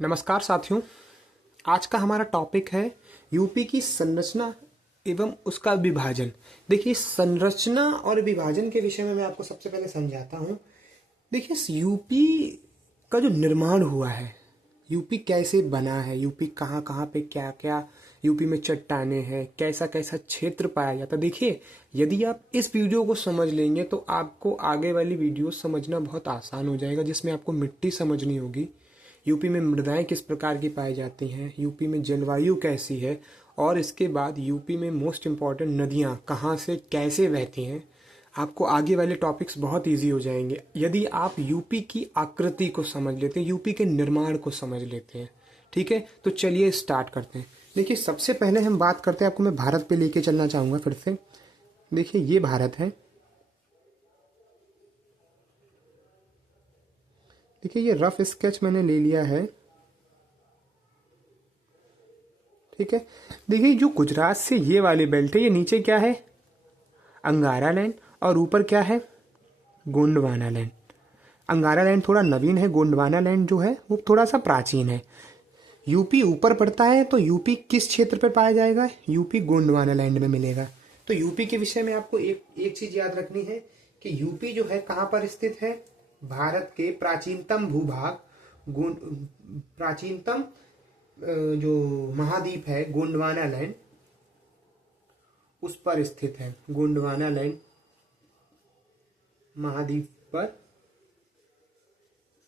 नमस्कार साथियों। आज का हमारा टॉपिक है यूपी की संरचना एवं उसका विभाजन। देखिए, संरचना और विभाजन के विषय में मैं आपको सबसे पहले समझाता हूँ। देखिए, यूपी का जो निर्माण हुआ है, यूपी कैसे बना है, यूपी कहाँ कहाँ पे क्या क्या यूपी में चट्टानें हैं, कैसा कैसा क्षेत्र पाया जाता है। देखिए, यदि आप इस वीडियो को समझ लेंगे तो आपको आगे वाली वीडियो समझना बहुत आसान हो जाएगा, जिसमें आपको मिट्टी समझनी होगी, यूपी में मृदाएं किस प्रकार की पाई जाती हैं, यूपी में जलवायु कैसी है, और इसके बाद यूपी में मोस्ट इम्पॉर्टेंट नदियां कहाँ से कैसे बहती हैं। आपको आगे वाले टॉपिक्स बहुत इजी हो जाएंगे यदि आप यूपी की आकृति को समझ लेते हैं, यूपी के निर्माण को समझ लेते हैं। ठीक है, तो चलिए स्टार्ट करते हैं। देखिए, सबसे पहले हम बात करते हैं, आपको मैं भारत पे लेके चलना चाहूँगा फिर से। देखिए, ये भारत है। देखिए, ये रफ स्केच मैंने ले लिया है। ठीक है, देखिए जो गुजरात से ये वाली बेल्ट है, ये नीचे क्या है, अंगारा लैंड, और ऊपर क्या है, गोंडवाना लैंड। अंगारा लैंड थोड़ा नवीन है, गोंडवाना लैंड जो है वो थोड़ा सा प्राचीन है। यूपी ऊपर पड़ता है तो यूपी किस क्षेत्र पर पाया जाएगा, यूपी गोंडवाना लैंड में मिलेगा। तो यूपी के विषय में आपको एक चीज याद रखनी है कि यूपी जो है कहाँ पर स्थित है, भारत के प्राचीनतम भूभाग, प्राचीनतम जो महाद्वीप है गोंडवाना लैंड, उस पर स्थित है। गोंडवाना लैंड महाद्वीप पर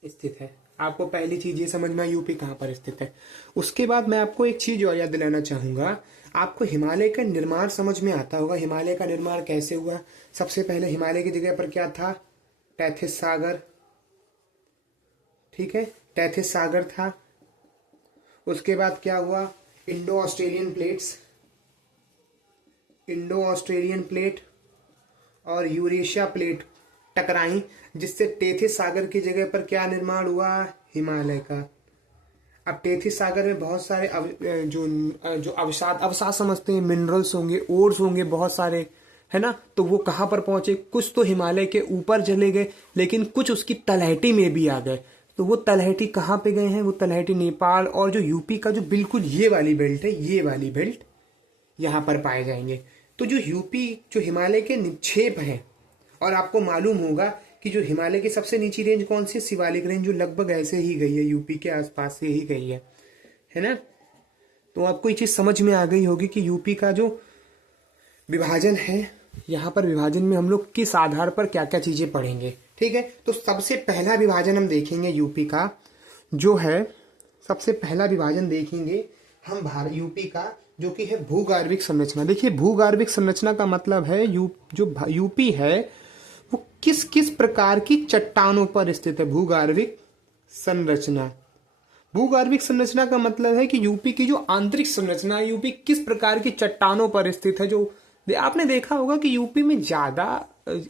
स्थित है। आपको पहली चीज ये समझना यूपी कहाँ पर स्थित है। उसके बाद मैं आपको एक चीज और याद दिलाना चाहूंगा। आपको हिमालय का निर्माण समझ में आता होगा। हिमालय का निर्माण कैसे हुआ? सबसे पहले हिमालय की जगह पर क्या था, टैथिस सागर। ठीक है, टैथिस सागर था। उसके बाद क्या हुआ, इंडो ऑस्ट्रेलियन प्लेट और यूरेशिया प्लेट टकराई, जिससे टेथिस सागर की जगह पर क्या निर्माण हुआ, हिमालय का। अब टेथिस सागर में बहुत सारे जो अवसाद समझते हैं, मिनरल्स होंगे, ओर्स होंगे बहुत सारे, है ना। तो वो कहाँ पर पहुंचे, कुछ तो हिमालय के ऊपर चले गए, लेकिन कुछ उसकी तलहटी में भी आ गए। तो वो तलहटी कहाँ पे गए हैं, वो तलहटी नेपाल और जो यूपी का जो बिल्कुल ये वाली बेल्ट है, ये वाली बेल्ट यहाँ पर पाए जाएंगे। तो जो यूपी जो हिमालय के निक्षेप हैं, और आपको मालूम होगा कि जो हिमालय की सबसे नीची रेंज कौन सी, शिवालिक रेंज, जो लगभग ऐसे ही गई है, यूपी के आसपास से ही गई है ना। तो आपको ये चीज समझ में आ गई होगी कि यूपी का जो विभाजन है, यहाँ पर विभाजन में हम लोग किस आधार पर क्या क्या चीजें पढ़ेंगे। ठीक है, तो सबसे पहला विभाजन हम देखेंगे यूपी का जो है, सबसे पहला विभाजन देखेंगे हम यूपी का, जो कि है भूगार्भिक संरचना। देखिए, भूगार्भिक संरचना का मतलब है जो यूपी है वो किस किस प्रकार की चट्टानों पर स्थित है। भूगार्भिक संरचना, भूगार्भिक संरचना का मतलब है कि यूपी की जो आंतरिक संरचना है, यूपी किस प्रकार की चट्टानों पर स्थित है। जो आपने देखा होगा कि यूपी में ज्यादा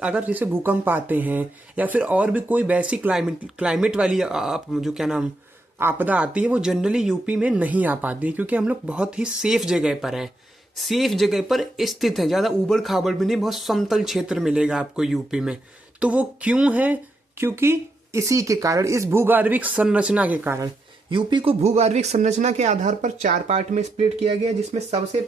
अगर जैसे भूकंप आते हैं या फिर और भी कोई वैसी क्लाइमेट वाली जो क्या नाम आपदा आती है, वो जनरली यूपी में नहीं आ पाती है, क्योंकि हम लोग बहुत ही सेफ जगह पर हैं, सेफ जगह पर स्थित है, ज्यादा उबड़ खाबड़ भी नहीं, बहुत समतल क्षेत्र मिलेगा आपको यूपी में। तो वो क्यों है, क्योंकि इसी के कारण, इस भूगार्भिक संरचना के कारण यूपी को भूगार्भिक संरचना के आधार पर 4 पार्ट में स्प्लिट किया गया, जिसमें सबसे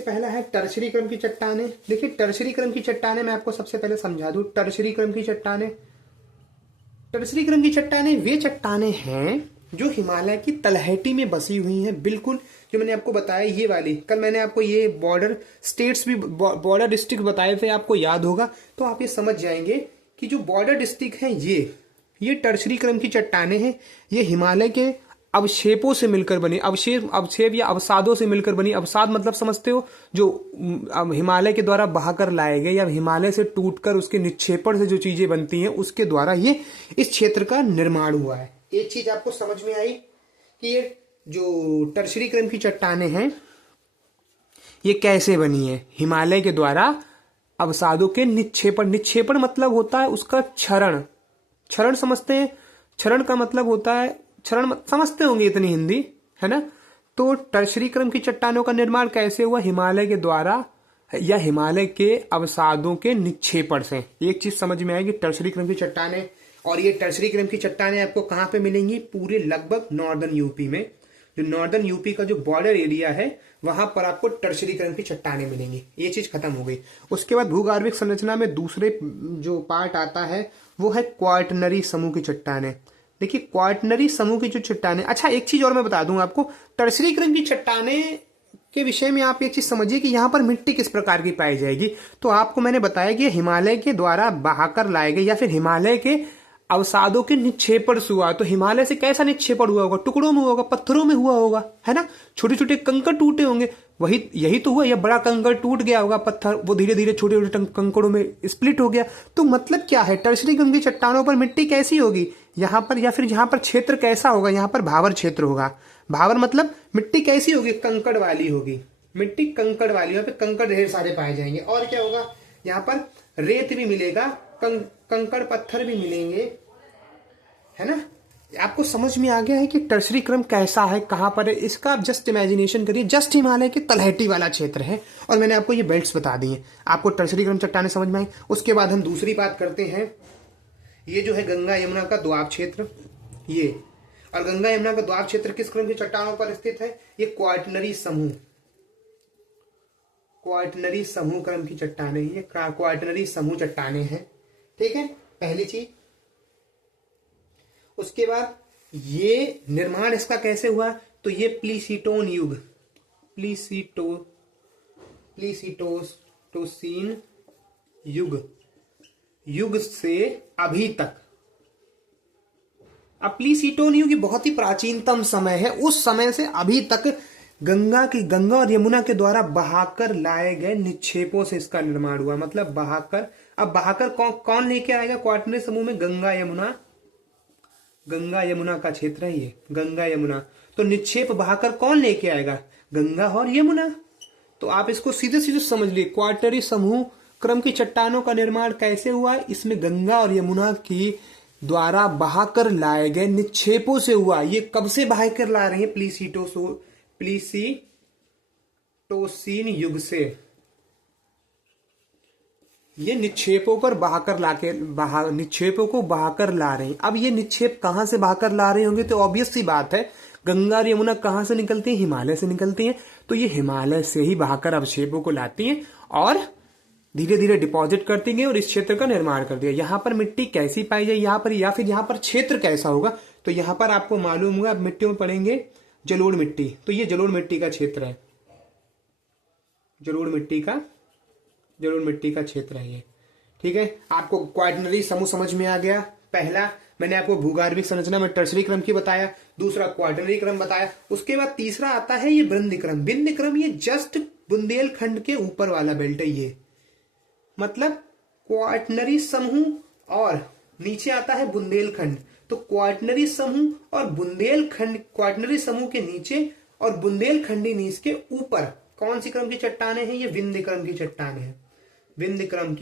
पहला है टर्शरी क्रम की चट्टानें। देखिए, टर्शरी क्रम की चट्टानें मैं आपको सबसे पहले समझा दूं। टर्शरी क्रम की चट्टानें वे चट्टानें हैं जो हिमालय की तलहटी में बसी हुई हैं। बिल्कुल जो मैंने आपको बताया, ये वाली, कल मैंने आपको ये बॉर्डर स्टेट्स भी, बॉर्डर डिस्ट्रिक्ट बताए थे, आपको याद होगा, तो आप ये समझ जाएंगे कि जो बॉर्डर डिस्ट्रिक्ट हैं ये टर्शरी क्रम की चट्टानें हैं। ये हिमालय के अवक्षेपों से मिलकर बनी, अवक्षेप या अवसादों से मिलकर बनी। अवसाद मतलब समझते हो, जो हिमालय के द्वारा बहाकर लाए गए या हिमालय से टूटकर उसके निक्षेपण से जो चीजें बनती हैं, उसके द्वारा ये इस क्षेत्र का निर्माण हुआ है। एक चीज आपको समझ में आई कि ये जो टर्शरी क्रम की चट्टानें हैं ये कैसे बनी है, हिमालय के द्वारा अवसादों के निक्षेपण मतलब होता है उसका क्षरण समझते हैं। क्षरण का मतलब होता है, क्षरण समझते होंगे इतनी हिंदी, है ना। तो टर्शरी क्रम की चट्टानों का निर्माण कैसे हुआ, हिमालय के द्वारा या हिमालय के अवसादों के निक्षेपण से। एक चीज समझ में आएगी, टर्शरी क्रम की चट्टानें और ये टर्शरी क्रम की चट्टानें आपको कहाँ पे मिलेंगी? पूरे लगभग नॉर्दर्न यूपी में। जो नॉर्दर्न यूपी का जो बॉर्डर एरिया है वहां पर आपको टर्शरी क्रम की चट्टानें मिलेंगी। ये चीज खत्म हो गई। उसके बाद भूगर्भिक संरचना में दूसरे जो पार्ट आता है वो है क्वार्टनरी समूह की चट्टानें। देखिए क्वार्टनरी समूह की जो चट्टानें, अच्छा एक चीज और मैं बता दूं आपको, टर्शरी क्रम की चट्टानें के विषय में आप एक चीज समझिए कि यहाँ पर मिट्टी किस प्रकार की पाई जाएगी। तो आपको मैंने बताया कि हिमालय के द्वारा बहाकर लाए गए या फिर हिमालय के अवसादों के निक्षेपण से हुआ। तो हिमालय से कैसा निक्षेपण हुआ होगा? टुकड़ों में हुआ होगा, पत्थरों में हुआ होगा, है ना। छोटे छोटे कंकड़ टूटे होंगे, वही यही तो हुआ। यह बड़ा कंकड़ टूट गया होगा, पत्थर वो धीरे धीरे छोटे छोटे कंकड़ों में स्प्लिट हो गया। तो मतलब क्या है, टर्शरी क्रम की चट्टानों पर मिट्टी कैसी होगी यहाँ पर, या फिर यहाँ पर क्षेत्र कैसा होगा? यहाँ पर भावर क्षेत्र होगा। भावर मतलब मिट्टी कैसी होगी? कंकड़ वाली होगी। मिट्टी कंकड़ वाली, यहाँ पे कंकड़ ढेर सारे पाए जाएंगे। और क्या होगा? यहाँ पर रेत भी मिलेगा, कंकड़ पत्थर भी मिलेंगे, है ना। आपको समझ में आ गया है कि टर्शरी क्रम कैसा है, कहां पर है। इसका आप जस्ट इमेजिनेशन करिए, जस्ट हिमालय के तलहटी वाला क्षेत्र है और मैंने आपको ये बेल्ट्स बता दी हैं। आपको टर्शरी क्रम चट्टानें समझ में आई। उसके बाद हम दूसरी बात करते हैं। ये जो है गंगा यमुना का दोआब क्षेत्र, ये, और गंगा यमुना का दोआब क्षेत्र किस क्रम की चट्टानों पर स्थित है? ये क्वार्टनरी समूह, क्वार्टनरी समूह क्रम की चट्टानें, ये क्वार्टनरी समूह चट्टानें हैं। ठीक है, पहली चीज। उसके बाद ये निर्माण इसका कैसे हुआ? तो ये प्लीसीटोन युग, प्लीसीटोसीन युग से अभी तक। अब प्लीसीटोन युग बहुत ही प्राचीनतम समय है। उस समय से अभी तक गंगा और यमुना के द्वारा बहाकर लाए गए निक्षेपों से इसका निर्माण हुआ। मतलब बहाकर, अब बहाकर कौन लेके आएगा? क्वार्टनरी समूह में गंगा यमुना का क्षेत्र है ये, गंगा यमुना। तो निक्षेप बहाकर कौन लेके आएगा? गंगा और यमुना। तो आप इसको सीधे सीधे समझ लिए, क्वार्टनरी समूह क्रम की चट्टानों का निर्माण कैसे हुआ? इसमें गंगा और यमुना की द्वारा बहाकर लाए गए निक्षेपों से हुआ। ये कब से बहाकर ला रहे हैं? प्लीसीटोसीन युग से। ये निक्षेपों को बहाकर ला रहे हैं। अब ये निक्षेप कहां से बहाकर ला रहे होंगे? तो ऑब्वियस सी बात है, गंगा और यमुना कहां से निकलती है? हिमालय से निकलती हैं। तो ये हिमालय से ही बहाकर अवक्षेपों को लाती हैं और धीरे धीरे डिपॉजिट करती गई और इस क्षेत्र का निर्माण कर दिया। यहाँ पर मिट्टी कैसी पाई जाए यहाँ पर, या फिर यहाँ पर क्षेत्र कैसा होगा? तो यहाँ पर आपको मालूम होगा, मिट्टियों में पड़ेंगे जलोढ़ मिट्टी। तो ये जलोढ़ मिट्टी का क्षेत्र है, जलोढ़ मिट्टी का क्षेत्र है ये। ठीक है, आपको क्वार्टनरी समूह समझ में आ गया। पहला मैंने आपको भूगर्भिक संरचना में टर्शरी क्रम की बताया, दूसरा क्वार्टनरी क्रम बताया। उसके बाद तीसरा आता है ये विंध्य क्रम। ये जस्ट बुंदेलखंड के ऊपर वाला बेल्ट है ये। मतलब क्वार्टनरी समूह और नीचे आता है बुंदेलखंड। तो क्वार्टनरी समूह और बुंदेलखंड, क्वार्टनरी समूह के नीचे और बुंदेलखंडी नीच के ऊपर कौन सी क्रम की चट्टानें हैं? ये विंध्य क्रम की चट्टानें हैं। विंध्य क्रम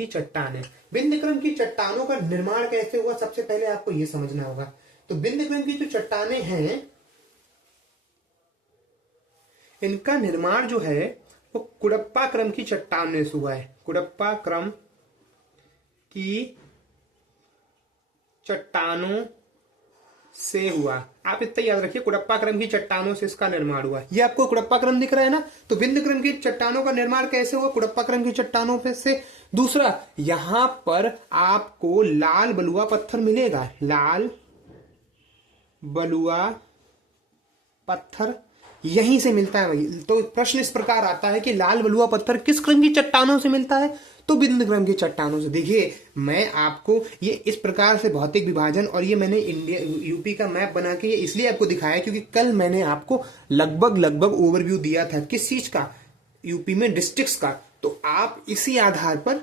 की चट्टानों का निर्माण कैसे हुआ? सबसे पहले आपको यह समझना होगा। तो विंध्य क्रम की जो चट्टानें हैं, इनका निर्माण जो है वो कुडप्पा क्रम की चट्टानों से हुआ है। कुडप्पा क्रम की चट्टानों से हुआ। आप इतना याद रखिए, कुडप्पा क्रम की चट्टानों से इसका निर्माण हुआ। ये आपको कुडप्पा क्रम दिख रहा है ना। तो विंध्य क्रम की चट्टानों का निर्माण कैसे हुआ? कुडप्पा क्रम की चट्टानों पे से। दूसरा, यहां पर आपको लाल बलुआ पत्थर मिलेगा। लाल बलुआ पत्थर यहीं से मिलता है भाई। तो प्रश्न इस प्रकार आता है कि लाल बलुआ पत्थर किस क्रम की चट्टानों से मिलता है? तो विंध्य क्रम की चट्टानों से। देखिए, मैं आपको ये इस प्रकार से भौतिक विभाजन और ये मैंने इंडिया यूपी का मैप बना के ये इसलिए आपको दिखाया क्योंकि कल मैंने आपको लगभग ओवरव्यू दिया था किस चीज का? यूपी में डिस्ट्रिक्ट्स का। तो आप इसी आधार पर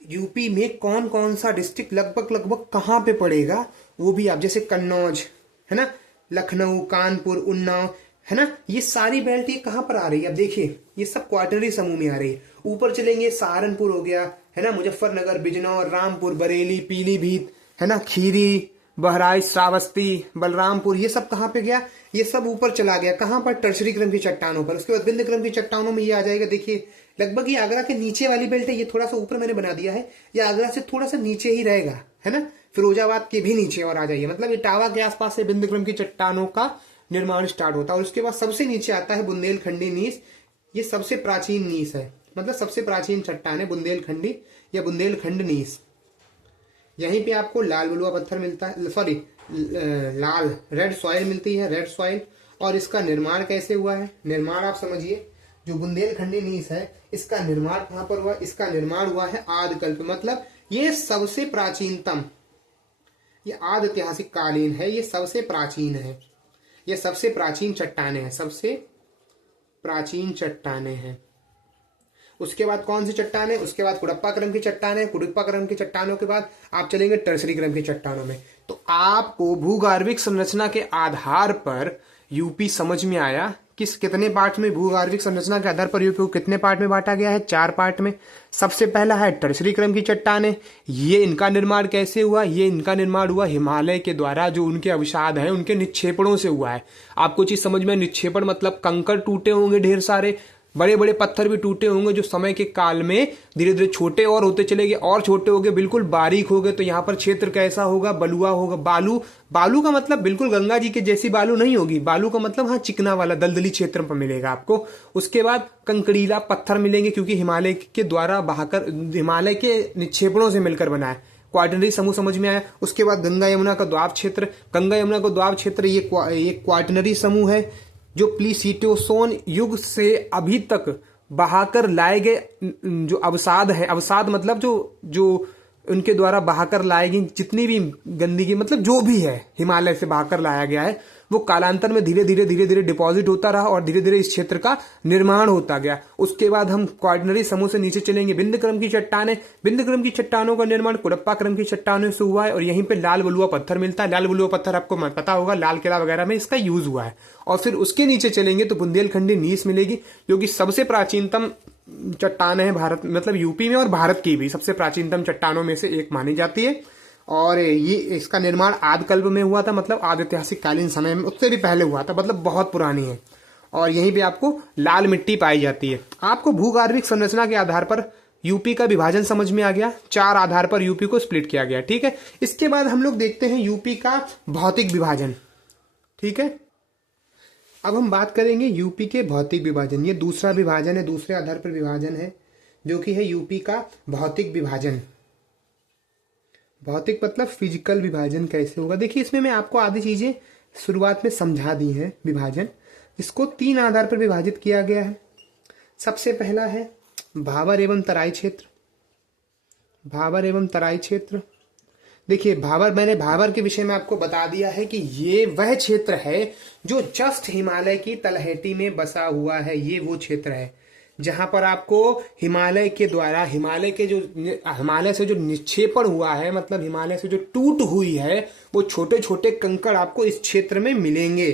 यूपी में कौन कौन सा डिस्ट्रिक्ट लगभग कहां पे पड़ेगा वो भी आप, जैसे कन्नौज है ना, लखनऊ, कानपुर, उन्नाव है ना, ये सारी बेल्ट ये कहां पर आ रही है? अब देखिए, ये सब क्वार्टनरी समूह में आ रही है। ऊपर चलेंगे, सहारनपुर हो गया है ना, मुजफ्फरनगर, बिजनौर, रामपुर, बरेली, पीलीभीत है ना, खीरी, बहराइच, श्रावस्ती, बलरामपुर, ये सब कहां पे गया? ये सब ऊपर चला गया। कहां पर? टर्शरी क्रम की चट्टानों पर। उसके बाद विंध्य क्रम की चट्टानों में ये आ जाएगा। देखिए, लगभग ये आगरा के नीचे वाली बेल्ट है। ये थोड़ा सा ऊपर मैंने बना दिया है, ये आगरा से थोड़ा सा नीचे ही रहेगा, है ना। फिरोजाबाद के भी नीचे और आ जाइए, मतलब इटावा के आसपास से विंध्यक्रम की चट्टानों का निर्माण स्टार्ट होता है। और उसके बाद सबसे नीचे आता है बुंदेलखंडी नीस। ये सबसे प्राचीन नीस है, मतलब सबसे प्राचीन चट्टान है बुंदेलखंडी या बुंदेलखंड नीस। यहीं पे आपको लाल बलुआ पत्थर मिलता है, सॉरी लाल रेड सॉइल मिलती है, रेड सॉइल। और इसका निर्माण कैसे हुआ है, निर्माण आप समझिए, जो बुंदेलखंडी नीस है इसका निर्माण कहां पर हुआ, इसका निर्माण हुआ है आदिकल्प, मतलब ये सबसे प्राचीनतम, ये आद ऐतिहासिक कालीन है, ये सबसे प्राचीन है, ये सबसे प्राचीन चट्टाने हैं, सबसे प्राचीन चट्टाने हैं। उसके बाद कौन सी चट्टान है, उसके बाद कुडप्पा क्रम की चट्टान है। कुडप्पा क्रम की चट्टानों के बाद आप चलेंगे टर्सरी क्रम की चट्टानों में। तो आपको भूगार्भिक संरचना के आधार पर यूपी समझ में आया। कितने पार्ट में, भूगार्भिक संरचना के आधार पर यूपी को कितने पार्ट में बांटा गया है, 4 पार्ट में। सबसे पहला है टर्सरी क्रम की चट्टानें। ये इनका निर्माण कैसे हुआ, ये इनका निर्माण हुआ हिमालय के द्वारा, जो उनके अवसाद हैं उनके निक्षेपणों से हुआ है। आपको चीज समझ में, निक्षेपण मतलब कंकड़ टूटे होंगे ढेर सारे, बड़े बड़े पत्थर भी टूटे होंगे, जो समय के काल में धीरे धीरे छोटे और होते चले गए, और छोटे हो गए, बिल्कुल बारीक हो गए। तो यहाँ पर क्षेत्र कैसा होगा, बलुआ होगा। बालू, बालू का मतलब बिल्कुल गंगा जी के जैसी बालू नहीं होगी, बालू का मतलब हाँ चिकना वाला दलदली क्षेत्र पर मिलेगा आपको। उसके बाद कंकड़ीला पत्थर मिलेंगे, क्योंकि हिमालय के द्वारा बहाकर, हिमालय के निक्षेपणों से मिलकर बना है। क्वाटरनरी समूह समझ में आया। उसके बाद गंगा यमुना का द्वाब क्षेत्र, गंगा यमुना का द्वाब क्षेत्र ये क्वाटरनरी समूह है, जो प्लीसीटोसोन युग से अभी तक बहाकर लाए गए जो अवसाद है, अवसाद मतलब जो उनके द्वारा बहाकर लाए गई जितनी भी गंदगी, मतलब जो भी है हिमालय से बहाकर लाया गया है, वो कालांतर में धीरे धीरे डिपॉजिट होता रहा और धीरे धीरे इस क्षेत्र का निर्माण होता गया। उसके बाद हम क्वाटरनरी समूह से नीचे चलेंगे, विंध्य क्रम की चट्टानें। विंध्य क्रम की चट्टानों का निर्माण कुडप्पा क्रम की चट्टानों से हुआ है, और यहीं पे लाल बलुआ पत्थर मिलता है। लाल बलुआ पत्थर आपको पता होगा, लाल किला वगैरह में इसका यूज हुआ है। और फिर उसके नीचे चलेंगे तो बुंदेलखंडी नीस मिलेगी, जो कि सबसे प्राचीनतम चट्टान है भारत, मतलब यूपी में और भारत की भी सबसे प्राचीनतम चट्टानों में से एक मानी जाती है। और ये इसका निर्माण आदिकल्प में हुआ था, मतलब आदि ऐतिहासिक कालीन समय में, उससे भी पहले हुआ था, मतलब बहुत पुरानी है। और यहीं पे आपको लाल मिट्टी पाई जाती है। आपको भूगार्भिक संरचना के आधार पर यूपी का विभाजन समझ में आ गया, 4 आधार पर यूपी को स्प्लिट किया गया, ठीक है। इसके बाद हम लोग देखते हैं यूपी का भौतिक विभाजन, ठीक है। अब हम बात करेंगे यूपी के भौतिक विभाजन। ये दूसरा विभाजन है, दूसरे आधार पर विभाजन है, जो कि है यूपी का भौतिक विभाजन। भौतिक मतलब फिजिकल विभाजन कैसे होगा। देखिए, इसमें मैं आपको आधी चीजें शुरुआत में समझा दी हैं। विभाजन, इसको 3 आधार पर विभाजित किया गया है। सबसे पहला है भाबर एवं तराई क्षेत्र। भाबर एवं तराई क्षेत्र, देखिए मैंने भाबर के विषय में आपको बता दिया है कि ये वह क्षेत्र है जो जस्ट हिमालय की तलहटी में बसा हुआ है। ये वो क्षेत्र है जहां पर आपको हिमालय के द्वारा, हिमालय से जो निक्षेपण हुआ है, मतलब हिमालय से जो टूट हुई है, वो छोटे छोटे कंकड़ आपको इस क्षेत्र में मिलेंगे।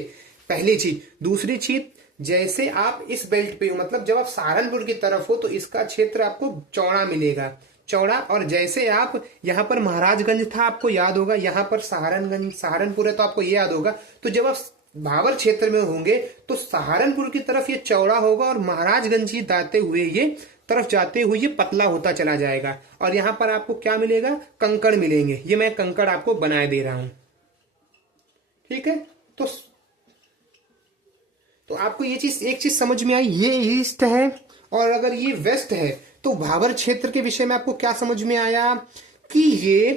पहली चीज। दूसरी चीज, जैसे आप इस बेल्ट पे हो, मतलब जब आप सहारनपुर की तरफ हो तो इसका क्षेत्र आपको चौड़ा मिलेगा, चौड़ा। और जैसे आप यहाँ पर महाराजगंज था, आपको याद होगा, यहाँ पर सहारनपुर है तो आपको ये याद होगा। तो जब आप भाबर क्षेत्र में होंगे तो सहारनपुर की तरफ ये चौड़ा होगा और महाराजगंज ही जाते हुए ये पतला होता चला जाएगा। और यहाँ पर आपको क्या मिलेगा, कंकड़ मिलेंगे। ये मैं कंकड़ आपको बनाए दे रहा हूं, ठीक है। तो आपको ये चीज, एक चीज समझ में आई, ये ईस्ट है और अगर ये वेस्ट है तो भाबर क्षेत्र के विषय में आपको क्या समझ में आया कि ये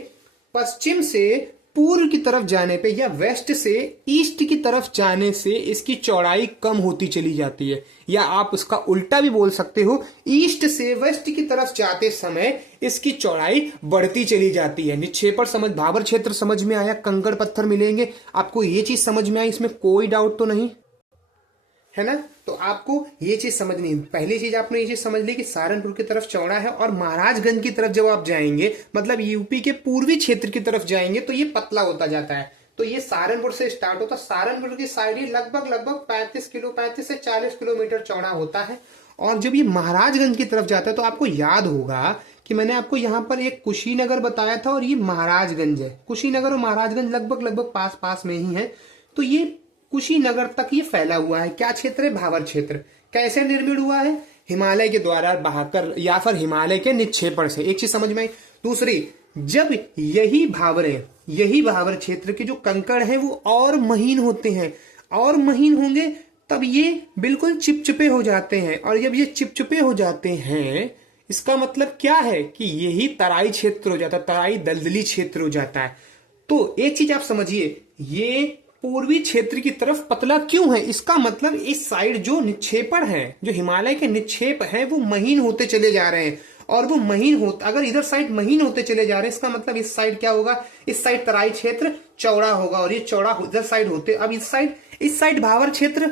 पश्चिम से पूर्व की तरफ जाने पे या वेस्ट से ईस्ट की तरफ जाने से इसकी चौड़ाई कम होती चली जाती है, या आप उसका उल्टा भी बोल सकते हो, ईस्ट से वेस्ट की तरफ जाते समय इसकी चौड़ाई बढ़ती चली जाती है। निक्षेपण समझ, भाबर क्षेत्र समझ में आया, कंकड़ पत्थर मिलेंगे, आपको ये चीज समझ में आई, इसमें कोई डाउट तो नहीं है ना। तो आपको ये चीज समझनी है। पहली चीज आपने ये चीज समझ ली कि सहारनपुर की तरफ चौड़ा है, और महाराजगंज की तरफ जब आप जाएंगे, मतलब यूपी के पूर्वी क्षेत्र की तरफ जाएंगे, तो ये पतला होता जाता है। तो ये सहारनपुर से स्टार्ट होता है, सहारनपुर की साइड ये लगभग 35 से 40 किलोमीटर चौड़ा होता है। और जब ये महाराजगंज की तरफ जाता है तो आपको याद होगा कि मैंने आपको यहाँ पर एक कुशीनगर बताया था, और ये महाराजगंज है। कुशीनगर और महाराजगंज लगभग पास पास में ही है। तो ये कुशीनगर तक ये फैला हुआ है। क्या क्षेत्र है, भाबर क्षेत्र। कैसे निर्मित हुआ है, हिमालय के द्वारा बहाकर या फिर हिमालय के निक्षेपण से। एक चीज समझ में आई। दूसरी, जब यही भावर क्षेत्र के जो कंकड़ है वो और महीन होते हैं, और महीन होंगे तब ये बिल्कुल चिपचिपे हो जाते हैं, और जब ये चिपचिपे हो जाते हैं इसका मतलब क्या है कि यही तराई क्षेत्र हो जाता है, तराई दलदली क्षेत्र हो जाता है। तो एक चीज आप समझिए, ये पूर्वी क्षेत्र की तरफ पतला क्यों है, इसका मतलब इस साइड जो निक्षेपण है, जो हिमालय के निक्षेप है वो महीन होते चले जा रहे हैं, और वो महीन होते, अगर इधर साइड महीन होते चले जा रहे हैं इसका मतलब इस साइड क्या होगा, इस साइड तराई क्षेत्र चौड़ा होगा, और ये चौड़ा इधर साइड होते, अब इस साइड भावर क्षेत्र,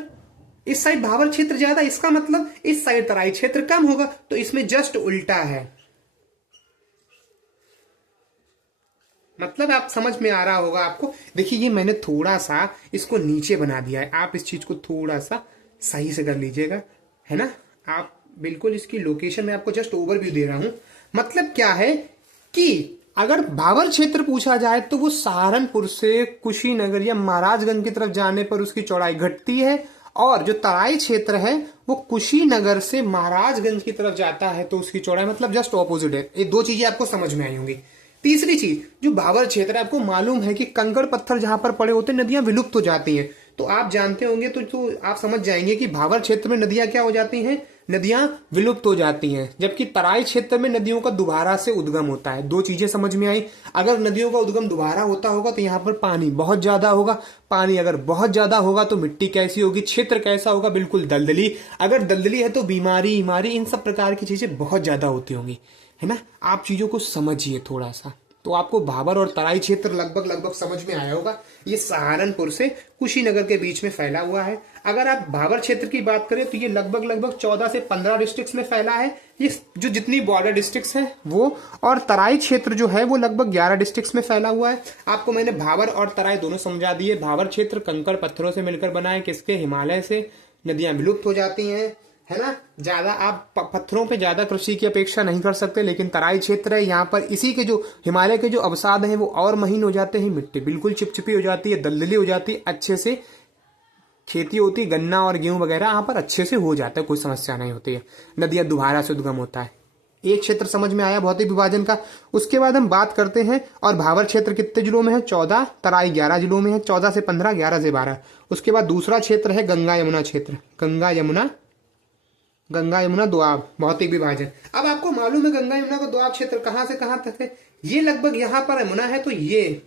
इस साइड भावर क्षेत्र ज्यादा, इसका मतलब इस साइड तराई क्षेत्र कम होगा, तो इसमें जस्ट उल्टा है। मतलब आप समझ में आ रहा होगा आपको। देखिए ये मैंने थोड़ा सा इसको नीचे बना दिया है, आप इस चीज को थोड़ा सा सही से कर लीजिएगा, है ना। आप बिल्कुल इसकी लोकेशन में आपको जस्ट ओवरव्यू दे रहा हूं। मतलब क्या है कि अगर भावर क्षेत्र पूछा जाए तो वो सहारनपुर से कुशीनगर या महाराजगंज की तरफ जाने पर उसकी चौड़ाई घटती है, और जो तराई क्षेत्र है वो कुशीनगर से महाराजगंज की तरफ जाता है तो उसकी चौड़ाई मतलब जस्ट ऑपोजिट है। ये दो चीजें आपको समझ में आई होंगी। तीसरी चीज, जो भावर क्षेत्र है, आपको मालूम है कि कंकड़ पत्थर जहां पर पड़े होते हैं नदियां विलुप्त हो जाती हैं, तो आप जानते होंगे तो आप समझ जाएंगे कि भावर क्षेत्र में नदियां क्या हो जाती हैं, नदियां विलुप्त हो जाती हैं, जबकि तराई क्षेत्र में नदियों का दोबारा से उद्गम होता है। दो चीजें समझ में आई। अगर नदियों का उद्गम दोबारा होता होगा तो यहाँ पर पानी बहुत ज्यादा होगा, पानी अगर बहुत ज्यादा होगा तो मिट्टी कैसी होगी, क्षेत्र कैसा होगा, बिल्कुल दलदली। अगर दलदली है तो बीमारी इन सब प्रकार की चीजें बहुत ज्यादा होती होंगी, है ना। आप चीजों को समझिए थोड़ा सा, तो आपको भावर और तराई क्षेत्र लगभग समझ में आया होगा। ये सहारनपुर से कुशीनगर के बीच में फैला हुआ है। अगर आप भावर क्षेत्र की बात करें तो ये लगभग 14 से 15 डिस्ट्रिक्ट्स में फैला है, ये जो जितनी बॉर्डर डिस्ट्रिक्ट्स हैं वो, और तराई क्षेत्र जो है वो लगभग 11 डिस्ट्रिक्ट्स में फैला हुआ है। आपको मैंने भावर और तराई दोनों समझा दिए। भावर क्षेत्र कंकड़ पत्थरों से मिलकर बना है, किसके, हिमालय से, नदियां विलुप्त हो जाती हैं, है ना। ज्यादा आप पत्थरों पे ज्यादा कृषि की अपेक्षा नहीं कर सकते, लेकिन तराई क्षेत्र है, यहाँ पर इसी के जो हिमालय के जो अवसाद हैं वो और महीन हो जाते हैं, मिट्टी बिल्कुल चिपचिपी हो जाती है, दलदली हो जाती है, अच्छे से खेती होती है, गन्ना और गेहूं वगैरह यहाँ पर अच्छे से हो जाता है, कोई समस्या नहीं होती है। नदियां दोबारा से उद्गम होता है। एक क्षेत्र समझ में आया भौतिक विभाजन का। उसके बाद हम बात करते हैं, और भावर क्षेत्र कितने जिलों में है, 14, तराई 11 जिलों में है, 14 से 15, 11 से 12। उसके बाद दूसरा क्षेत्र है गंगा यमुना क्षेत्र, गंगा यमुना दोआब, भौतिक विभाजन। अब आपको मालूम है गंगा यमुना का दोआब क्षेत्र कहां से कहां तक है, ये लगभग यहां पर यमुना है, तो ये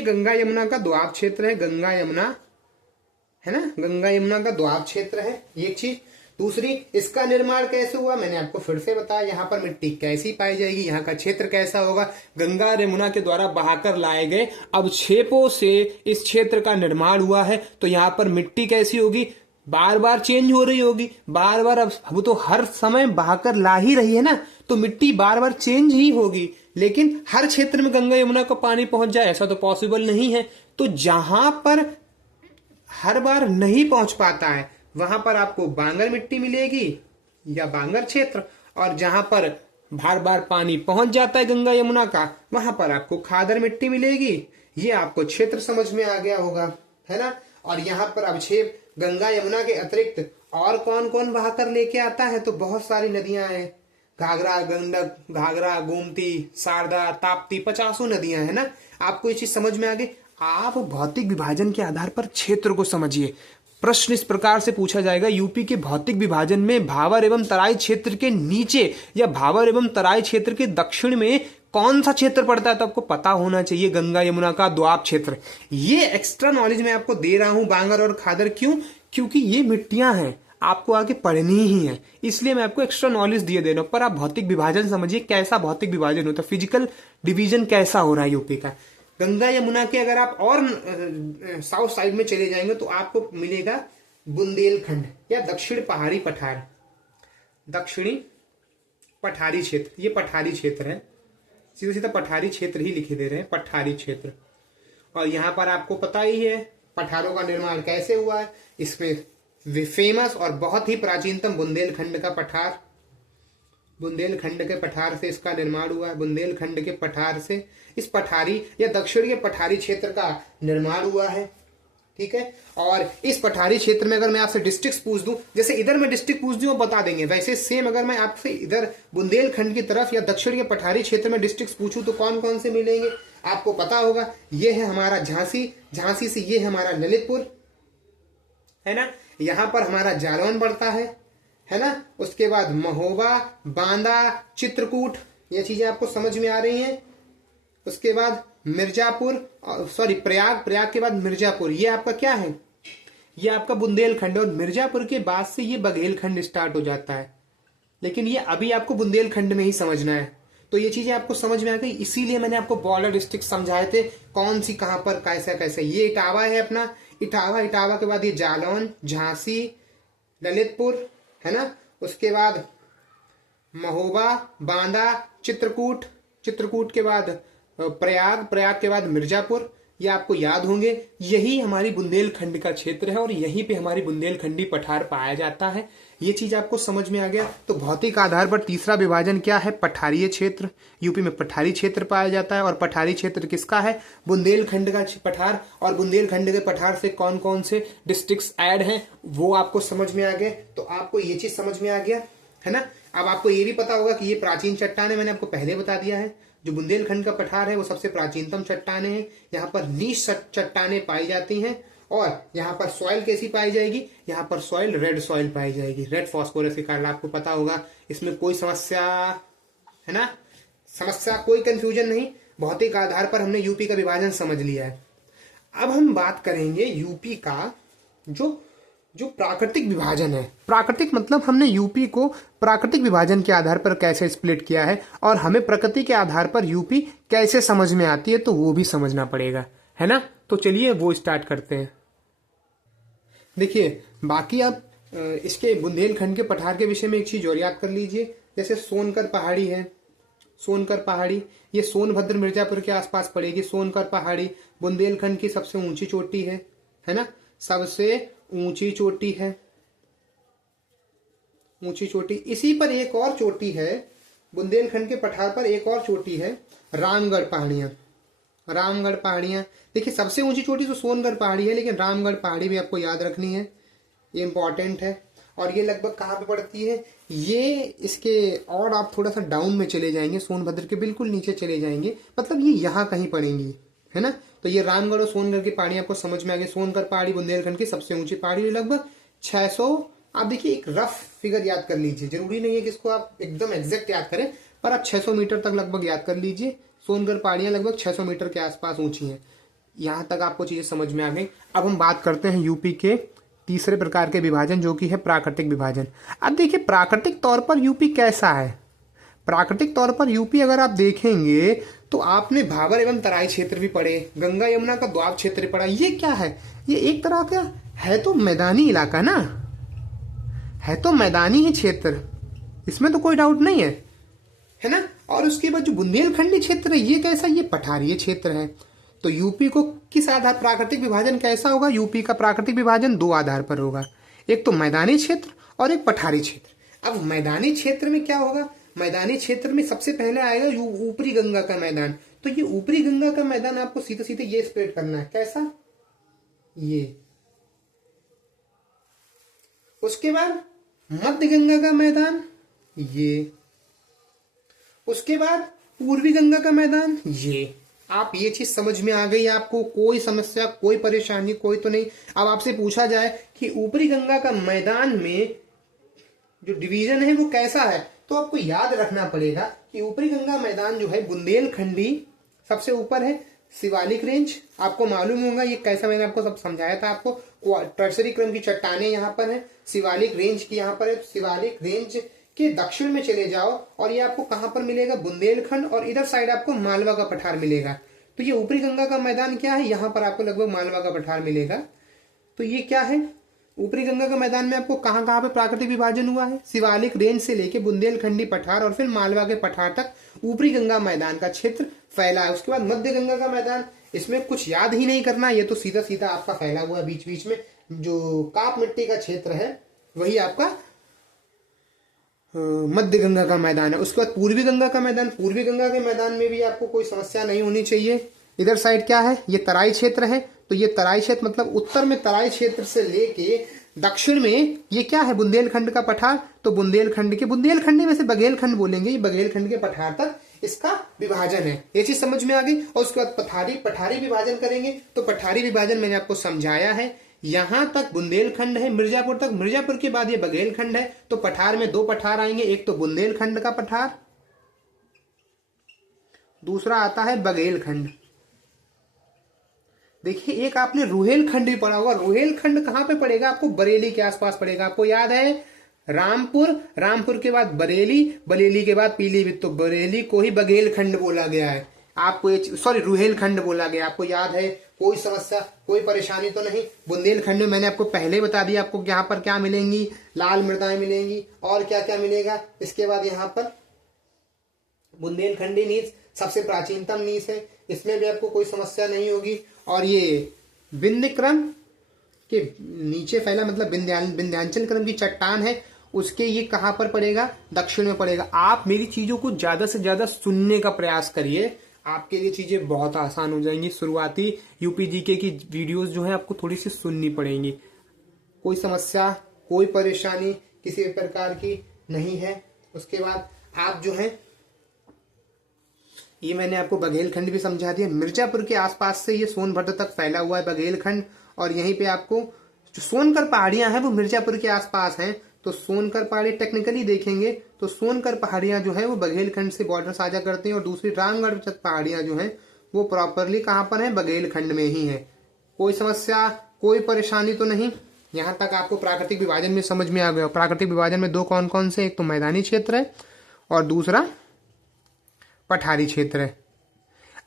गंगा यमुना का दोआब क्षेत्र है, गंगा यमुना, है ना, गंगा यमुना का दोआब क्षेत्र है, एक चीज। दूसरी, इसका निर्माण कैसे हुआ, मैंने आपको फिर से बताया, यहाँ पर मिट्टी कैसी पाई जाएगी, यहाँ का क्षेत्र कैसा होगा, गंगा और यमुना के द्वारा बहाकर लाए गए अवक्षेपों से इस क्षेत्र का निर्माण हुआ है। तो यहाँ पर मिट्टी कैसी होगी, बार बार चेंज हो रही होगी, बार बार, अब वो तो हर समय बहाकर ला ही रही है ना, तो मिट्टी बार बार चेंज ही होगी। लेकिन हर क्षेत्र में गंगा यमुना का पानी पहुंच जाए ऐसा तो पॉसिबल नहीं है। तो जहां पर हर बार नहीं पहुंच पाता है वहां पर आपको बांगर मिट्टी मिलेगी या बांगर क्षेत्र, और जहां पर बार बार पानी पहुंच जाता है गंगा यमुना का वहां पर आपको खादर मिट्टी मिलेगी। ये आपको क्षेत्र समझ में आ गया होगा, है ना। और यहाँ पर अवक्षेप गंगा यमुना के अतिरिक्त और कौन कौन बहाकर लेके आता है, तो बहुत सारी नदियां हैं, घाघरा, गंडक, घाघरा, गोमती, शारदा, ताप्ती, 50 नदियां, है ना। आपको ये चीज समझ में आ गई। आप भौतिक विभाजन के आधार पर क्षेत्र को समझिए। प्रश्न इस प्रकार से पूछा जाएगा, यूपी के भौतिक विभाजन में भावर एवं तराई क्षेत्र के नीचे या भावर एवं तराई क्षेत्र के दक्षिण में कौन सा क्षेत्र पड़ता है, तो आपको पता होना चाहिए गंगा यमुना का दोआब क्षेत्र। ये एक्स्ट्रा नॉलेज मैं आपको दे रहा हूं, बांगर और खादर, क्यों, क्योंकि ये मिट्टियां हैं, आपको आगे पढ़नी ही है, इसलिए मैं आपको एक्स्ट्रा नॉलेज दिए दे रहा हूं। पर आप भौतिक विभाजन समझिए, कैसा भौतिक विभाजन होता है, फिजिकल डिवीजन कैसा हो रहा है यूपी का। गंगा यमुना के अगर आप और साउथ साइड में चले जाएंगे तो आपको मिलेगा बुंदेलखंड या दक्षिण पहाड़ी पठार, दक्षिणी पठारी क्षेत्र। ये पठारी क्षेत्र है, सीधा सीधा पठारी क्षेत्र ही लिखे दे रहे हैं, पठारी क्षेत्र। और यहां पर आपको पता ही है पठारों का निर्माण कैसे हुआ है। इसमें फेमस और बहुत ही प्राचीनतम बुंदेलखंड का पठार, बुंदेलखंड के पठार से इसका निर्माण हुआ है। बुंदेलखंड के पठार से इस पठारी या दक्षिण के पठारी क्षेत्र का निर्माण हुआ है। ठीक है। और इस पठारी क्षेत्र में अगर मैं आपसे डिस्ट्रिक्ट पूछ दूं, जैसे इधर मैं डिस्ट्रिक्ट पूछ दूं बता देंगे, वैसे सेम अगर मैं आपसे इधर बुंदेलखंड की तरफ या दक्षिण के पठारी क्षेत्र में डिस्ट्रिक्ट पूछूं तो कौन कौन से मिलेंगे आपको पता होगा। ये है हमारा झांसी, झांसी से ये है हमारा ललितपुर, है ना, यहां पर हमारा जालौन पड़ता है ना। उसके बाद महोबा, बांदा, चित्रकूट, ये चीजें आपको समझ में आ रही हैं। उसके बाद मिर्जापुर, सॉरी प्रयाग, प्रयाग के बाद मिर्जापुर, ये आपका क्या है, ये आपका बुंदेलखंड। और मिर्जापुर के बाद से ये बघेलखंड स्टार्ट हो जाता है, लेकिन ये अभी आपको बुंदेलखंड में ही समझना है। तो ये चीजें आपको समझ में आ गई, इसीलिए मैंने आपको बॉर्डर डिस्ट्रिक्ट समझाए थे कौन सी कहां पर कैसा कैसे। ये इटावा है अपना, इटावा, इटावा के बाद ये जालौन, झांसी, ललितपुर, है ना। उसके बाद महोबा, बांदा, चित्रकूट, चित्रकूट के बाद प्रयाग, प्रयाग के बाद मिर्जापुर, ये आपको याद होंगे। यही हमारी बुंदेलखंड का क्षेत्र है और यहीं पे हमारी बुंदेलखंडी पठार पाया जाता है। ये चीज आपको समझ में आ गया। तो भौतिक आधार पर तीसरा विभाजन क्या है, पठारीय क्षेत्र। यूपी में पठारी क्षेत्र पाया जाता है और पठारी क्षेत्र किसका है, बुंदेलखंड का पठार। और बुंदेलखंड के पठार से कौन कौन से डिस्ट्रिक्ट्स ऐड हैं वो आपको समझ में आ गए। तो आपको ये चीज समझ में आ गया, है ना। अब आपको ये भी पता होगा कि ये प्राचीन चट्टान है, मैंने आपको पहले बता दिया है। जो बुंदेलखंड का पठार है वो सबसे प्राचीनतम चट्टाने हैं। यहाँ पर नीच चट्टाने पाई जाती हैं और यहाँ पर सॉइल कैसी पाई जाएगी, यहाँ पर सॉइल रेड सॉइल पाई जाएगी, रेड फास्फोरस के कारण। आपको पता होगा, इसमें कोई समस्या है ना, समस्या कोई कंफ्यूजन नहीं। भौतिक आधार पर हमने यूपी का विभाजन समझ लिया है। अब हम बात करेंगे यूपी का जो प्राकृतिक विभाजन है। प्राकृतिक मतलब हमने यूपी को प्राकृतिक विभाजन के आधार पर कैसे स्प्लिट किया है और हमें प्रकृति के आधार पर यूपी कैसे समझ में आती है, तो वो भी समझना पड़ेगा, है ना। तो चलिए वो स्टार्ट करते हैं। देखिए, बाकी आप इसके बुंदेलखंड के पठार के विषय में एक चीज और याद कर लीजिए। जैसे सोनकर पहाड़ी है, सोनकर पहाड़ी, ये सोनभद्र मिर्जापुर के आसपास पड़ेगी। सोनकर पहाड़ी बुंदेलखंड की सबसे ऊंची चोटी है ना, सबसे ऊंची चोटी है, ऊंची चोटी। इसी पर एक और चोटी है, बुंदेलखंड के पठार पर एक और चोटी है, रामगढ़ पहाड़ियां। रामगढ़ पहाड़ियां, देखिए सबसे ऊंची चोटी तो सोनगढ़ पहाड़ी है, लेकिन रामगढ़ पहाड़ी भी आपको याद रखनी है, ये इंपॉर्टेंट है। और ये लगभग कहाँ पे पड़ती है, ये इसके और आप थोड़ा सा डाउन में चले जाएंगे, सोनभद्र के बिल्कुल नीचे चले जाएंगे, मतलब ये यहाँ कहीं पड़ेंगी, है ना। तो ये रामगढ़ और सोनगढ़ की पहाड़ी आपको समझ में आ गई। सोनगढ़ पहाड़ी बुंदेलखंड की सबसे ऊंची पहाड़ी, लगभग 600, आप देखिए एक रफ फिगर याद कर लीजिए, जरूरी नहीं है कि इसको आप एकदम एग्जैक्ट याद करें, पर आप 600 मीटर तक लगभग याद कर लीजिए। सोनगढ़ पहाड़ियां लगभग 600 मीटर के आसपास ऊंची हैं। यहां तक आपको चीजें समझ में आ गई। अब हम बात करते हैं यूपी के तीसरे प्रकार के विभाजन, जो कि है प्राकृतिक विभाजन। अब देखिए, प्राकृतिक तौर पर यूपी कैसा है। प्राकृतिक तौर पर यूपी अगर आप देखेंगे तो आपने भाबर एवं तराई क्षेत्र भी पढ़े, गंगा यमुना का द्वाब क्षेत्र पढ़ा। ये क्या है, ये एक तरह का है तो मैदानी इलाका ना, है तो मैदानी ही क्षेत्र, इसमें तो कोई डाउट नहीं है ना। और उसके बाद जो बुंदेलखंडी क्षेत्र है ये कैसा, ये पठारीय क्षेत्र है। तो यूपी को किस आधार, प्राकृतिक विभाजन कैसा होगा, यूपी का प्राकृतिक विभाजन दो आधार पर होगा, एक तो मैदानी क्षेत्र और एक पठारी क्षेत्र। अब मैदानी क्षेत्र में क्या होगा, मैदानी क्षेत्र में सबसे पहले आएगा ऊपरी गंगा का मैदान। तो ये ऊपरी गंगा का मैदान आपको सीधे सीधे ये स्प्रेड करना है, कैसा, ये। उसके बाद मध्य गंगा का मैदान, ये। उसके बाद पूर्वी गंगा का मैदान, ये। आप ये चीज समझ में आ गई आपको, कोई समस्या कोई परेशानी कोई तो नहीं। अब आपसे पूछा जाए कि ऊपरी गंगा का मैदान में जो डिवीजन है वो कैसा है, तो आपको याद रखना पड़ेगा कि ऊपरी गंगा मैदान जो है बुंदेलखंडी सबसे ऊपर है, शिवालिक रेंज आपको मालूम होगा ये कैसा, मैंने आपको सब समझाया था। आपको टर्सरी क्रम की चट्टाने यहाँ पर है, शिवालिक रेंज की यहाँ पर है। शिवालिक रेंज के दक्षिण में चले जाओ और ये आपको कहां पर मिलेगा, बुंदेलखंड, और इधर साइड आपको मालवा का पठार मिलेगा। तो ये ऊपरी गंगा का मैदान क्या है, यहाँ पर आपको लगभग मालवा का पठार मिलेगा। तो ये क्या है, ऊपरी गंगा के मैदान में आपको कहां कहां पे प्राकृतिक विभाजन हुआ है, शिवालिक रेंज से लेके बुंदेलखंडी पठार और फिर मालवा के पठार तक ऊपरी गंगा मैदान का क्षेत्र फैला है। उसके बाद मध्य गंगा का मैदान, इसमें कुछ याद ही नहीं करना, ये तो सीधा सीधा आपका फैला हुआ है। बीच बीच में जो काप मिट्टी का क्षेत्र है वही आपका मध्य गंगा का मैदान है। उसके बाद पूर्वी गंगा का मैदान, पूर्वी गंगा के मैदान में भी आपको कोई समस्या नहीं होनी चाहिए। इधर साइड क्या है, ये तराई क्षेत्र है, तो ये तराई क्षेत्र मतलब उत्तर में तराई क्षेत्र से लेके दक्षिण में ये क्या है, बुंदेलखंड का पठार। तो बुंदेलखंड में से बघेलखंड बोलेंगे, ये बघेलखंड के पठार तक इसका विभाजन है। ये चीज समझ में आ गई। और उसके बाद पठारी विभाजन करेंगे। तो पठारी विभाजन मैंने आपको समझाया है। यहां तक बुंदेलखंड है, मिर्जापुर तक, मिर्जापुर के बाद ये बघेलखंड है। तो पठार में 2 पठार आएंगे, एक तो बुंदेलखंड का पठार, दूसरा आता है बघेलखंड। देखिए एक आपने रुहेलखंड भी पढ़ा होगा। रुहेलखंड कहां पे पड़ेगा, आपको बरेली के आसपास पड़ेगा। आपको याद है रामपुर के बाद बरेली के बाद पीलीभीत। तो बरेली को ही बघेलखंड बोला गया है। आपको रुहेलखंड बोला गया। आपको याद है, कोई समस्या कोई परेशानी तो नहीं। बुंदेलखंड में मैंने आपको पहले बता दिया आपको यहाँ पर क्या मिलेंगी, लाल मृदाएं मिलेंगी और क्या क्या मिलेगा। इसके बाद यहाँ पर बुंदेलखंडी नीच सबसे प्राचीनतम नीच है, इसमें भी आपको कोई समस्या नहीं होगी। और ये विंध्य क्रम के नीचे फैला मतलब विंध्यांचल क्रम की चट्टान है, उसके ये कहां पर पड़ेगा, दक्षिण में पड़ेगा। आप मेरी चीजों को ज्यादा से ज्यादा सुनने का प्रयास करिए, आपके लिए चीजें बहुत आसान हो जाएंगी। शुरुआती यूपी जीके की वीडियोस जो है आपको थोड़ी सी सुननी पड़ेंगी। कोई समस्या कोई परेशानी किसी प्रकार की नहीं है। उसके बाद आप जो है, ये मैंने आपको बघेलखंड भी समझा दिया। मिर्जापुर के आसपास से ये सोनभद्र तक फैला हुआ है बघेलखंड। और यहीं पे आपको जो सोनकर पहाड़ियां हैं वो मिर्जापुर के आसपास हैं। तो सोनकर पहाड़ी टेक्निकली देखेंगे तो सोनकर पहाड़ियां जो है वो बघेलखंड से बॉर्डर साझा करते हैं। और दूसरी रामगढ़ पहाड़ियां जो है वो प्रॉपरली कहां पर है, बघेलखंड में ही है। कोई समस्या कोई परेशानी तो नहीं। यहां तक आपको प्राकृतिक विभाजन में समझ में आ गया। प्राकृतिक विभाजन में 2 कौन कौन से, एक तो मैदानी क्षेत्र है और दूसरा पठारी क्षेत्र है।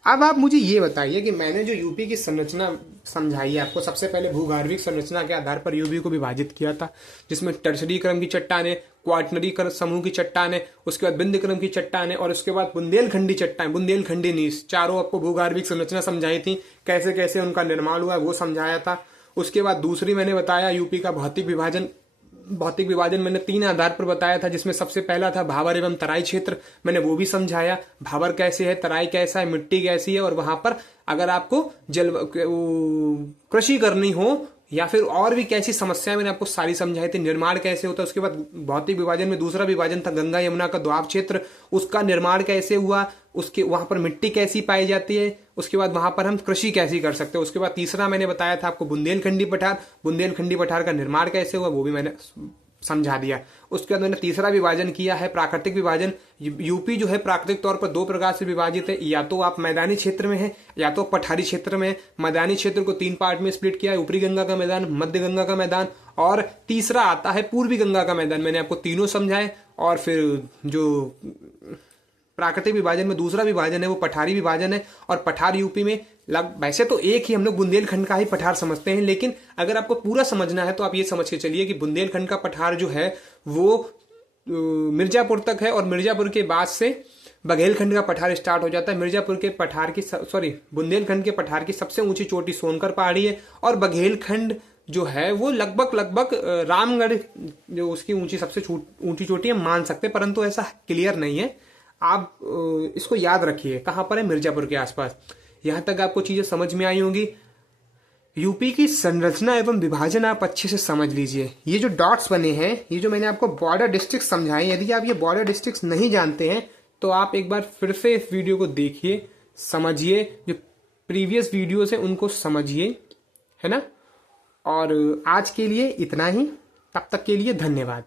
अब आप मुझे ये बताइए कि मैंने जो यूपी की संरचना समझाई है आपको, सबसे पहले भूगर्भिक संरचना के आधार पर यूपी को विभाजित किया था, जिसमें टर्शरी क्रम की चट्टानें, क्वाटनरी समूह की चट्टानें, उसके बाद बिंद क्रम की चट्टानें और उसके बाद बुंदेलखंडी चट्टान, बुंदेलखंडी नीस, चारों आपको भूगर्भिक संरचना समझाई थी। कैसे कैसे उनका निर्माण हुआ वो समझाया था। उसके बाद दूसरी मैंने बताया यूपी का भौतिक विभाजन मैंने 3 आधार पर बताया था, जिसमें सबसे पहला था भाबर एवं तराई क्षेत्र। मैंने वो भी समझाया, भाबर कैसे है, तराई कैसा है, मिट्टी कैसी है, और वहां पर अगर आपको कृषि करनी हो या फिर और भी कैसी समस्याएं मैंने आपको सारी समझाई थी। निर्माण कैसे होता है। उसके बाद भौतिक विभाजन में दूसरा विभाजन था गंगा यमुना का दोआब क्षेत्र, उसका निर्माण कैसे हुआ, उसके वहां पर मिट्टी कैसी पाई जाती है, उसके बाद वहां पर हम कृषि कैसी कर सकते हैं। उसके बाद तीसरा मैंने बताया था आपको बुंदेलखंडी पठार का निर्माण कैसे हुआ, वो भी मैंने समझा दिया। उसके बाद मैंने तीसरा विभाजन किया है प्राकृतिक विभाजन। यूपी जो है प्राकृतिक तौर पर 2 प्रकार से विभाजित है, या तो आप मैदानी क्षेत्र में है या तो पठारी क्षेत्र में। मैदानी क्षेत्र को 3 पार्ट में स्प्लिट किया है, ऊपरी गंगा का मैदान, मध्य गंगा का मैदान और तीसरा आता है पूर्वी गंगा का मैदान। मैंने आपको तीनों समझाए। और फिर जो प्राकृतिक विभाजन में दूसरा विभाजन है वो पठारी विभाजन है। और पठार यूपी में वैसे तो एक ही हम लोग बुंदेलखंड का ही पठार समझते हैं, लेकिन अगर आपको पूरा समझना है तो आप ये समझ के चलिए कि बुंदेलखंड का पठार जो है वो मिर्जापुर तक है और मिर्जापुर के बाद से बघेलखंड का पठार स्टार्ट हो जाता है। मिर्जापुर के पठार की बुंदेलखंड के पठार की सबसे ऊंची चोटी सोनकर पहाड़ी है और बघेलखंड जो है वो लगभग रामगढ़ जो उसकी ऊंची सबसे ऊंची चोटी है मान सकते हैं, परंतु ऐसा क्लियर नहीं है। आप इसको याद रखिए कहां पर है, मिर्जापुर के आसपास। यहां तक आपको चीजें समझ में आई होंगी। यूपी की संरचना एवं विभाजन आप अच्छे से समझ लीजिए। ये जो डॉट्स बने हैं, ये जो मैंने आपको बॉर्डर डिस्ट्रिक्ट समझाए, यदि आप ये बॉर्डर डिस्ट्रिक्ट नहीं जानते हैं तो आप एक बार फिर से इस वीडियो को देखिए, समझिए, जो प्रीवियस वीडियोस हैं उनको समझिए, है ना। और आज के लिए इतना ही, तब तक के लिए धन्यवाद।